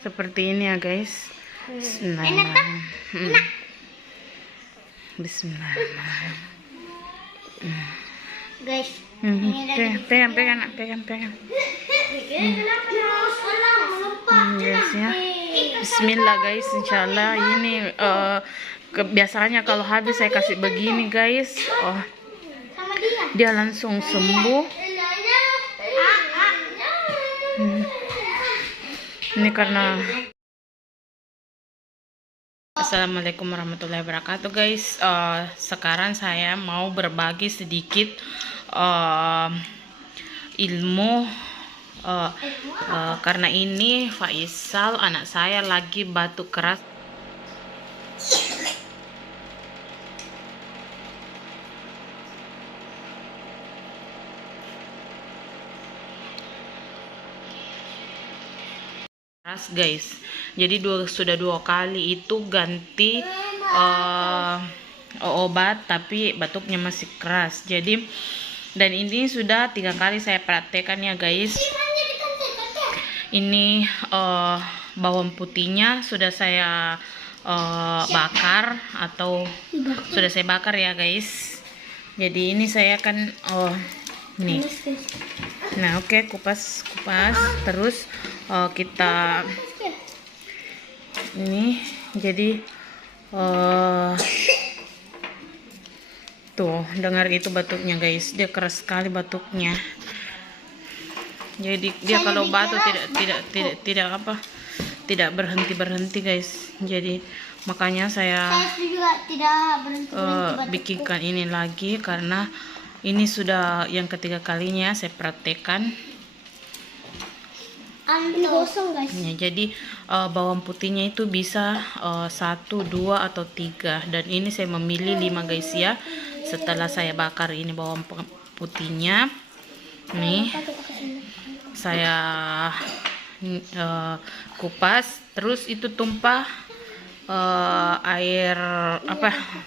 seperti ini ya guys. Bismillahirrahmanirrahim. Bismillahirrahmanirrahim. Guys, Pegang. Guys ya. Bismillah guys, insyaallah ini biasanya kalau habis saya kasih begini guys, dia langsung sembuh. Ini karena Assalamualaikum warahmatullahi wabarakatuh guys. Sekarang saya mau berbagi sedikit ilmu karena ini Faisal anak saya lagi batuk keras. Guys, jadi sudah 2 kali itu ganti obat, tapi batuknya masih keras. Jadi dan ini sudah 3 kali saya praktekkan ya guys. Ini bawang putihnya sudah saya bakar atau sudah saya bakar ya guys. Jadi ini saya akan nih. Nah, oke, kupas terus kita ini jadi tuh dengar itu batuknya guys, dia keras sekali batuknya. Jadi dia kalau batuk tidak berhenti guys. Jadi makanya saya juga tidak berhenti bikinkan ini lagi karena ini sudah yang ketiga kalinya saya praktekkan. Gosong guys. Ya, jadi bawang putihnya itu bisa 1, 2 atau 3, dan ini saya memilih 5 guys ya. Setelah saya bakar ini bawang putihnya, nih saya kupas, terus itu tumpah air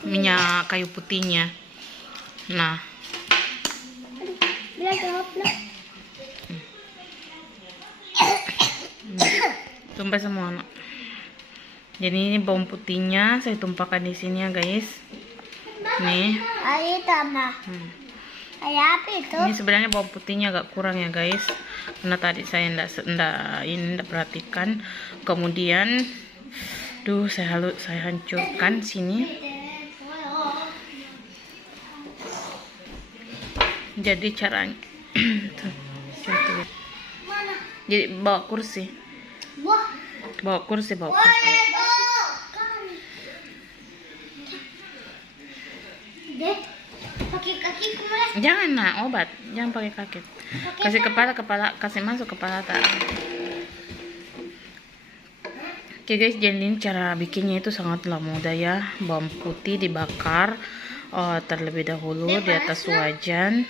minyak kayu putihnya. Nah, tumpah semua anak. Jadi ini bawang putihnya saya tumpahkan di sini ya guys. Nih. Ayo tambah. Kayak apa itu? Ini sebenarnya bawang putihnya agak kurang ya guys, karena tadi saya enggak perhatikan. Kemudian saya hancurkan sini. Jadi caranya jadi bawa kursi. Pakai kaki kemana? Jangan obat, jangan pakai kaki. Kasih kepala, kasih masuk kepala tak. Oke guys, jadi cara bikinnya itu sangatlah mudah ya. Bawang putih dibakar terlebih dahulu di atas wajan,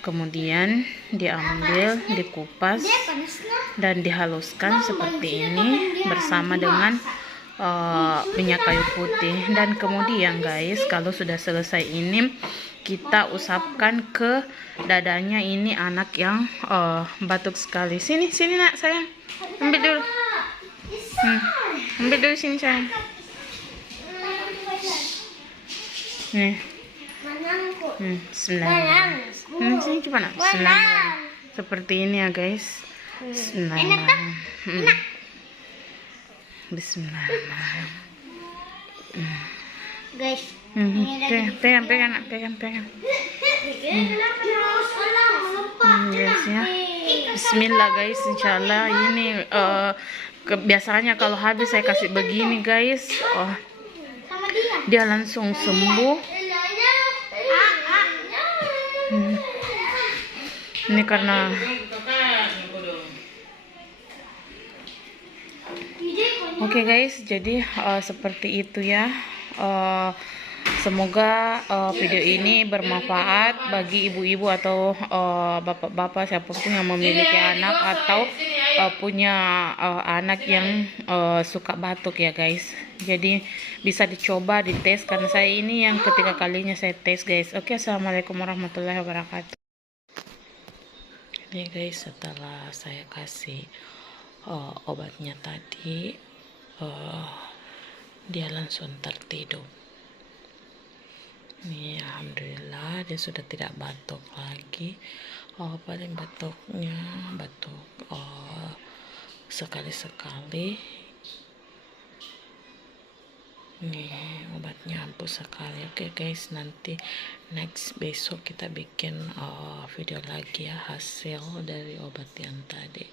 kemudian diambil, dikupas dan dihaluskan seperti ini bersama dengan minyak kayu putih. Dan kemudian guys, kalau sudah selesai ini kita usapkan ke dadanya ini anak yang batuk sekali. Sini nak sayang, ambil dulu. Ambil dulu sini sayang. Nih. Bismillahirrahmanirrahim. Sini coba nak. Bismillahirrahmanirrahim. Seperti ini ya guys. Bismillahirrahmanirrahim. Bismillahirrahmanirrahim. Guys, pegang. Guys ya. Bismillah guys, insyaallah ini biasanya kalau habis saya kasih begini guys, dia langsung sembuh. Ini karena oke guys, jadi seperti itu ya. Semoga video ini bermanfaat bagi ibu-ibu atau bapak-bapak siapapun yang memiliki anak atau punya anak yang suka batuk ya guys. Jadi bisa dicoba, dites, karena saya ini yang ketiga kalinya saya tes guys. Oke, assalamualaikum warahmatullahi wabarakatuh. Ini guys, setelah saya kasih obatnya tadi, dia langsung tertidur. Nih, alhamdulillah dia sudah tidak batuk lagi. Paling batuknya batuk sekali-sekali. Nih obatnya ampuh sekali. Oke guys, nanti next besok kita bikin video lagi ya hasil dari obat yang tadi.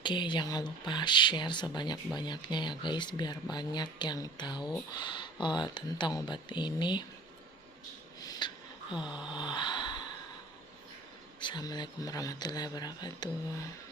Oke, jangan lupa share sebanyak-banyaknya ya guys, biar banyak yang tahu tentang obat ini. Assalamualaikum warahmatullahi wabarakatuh.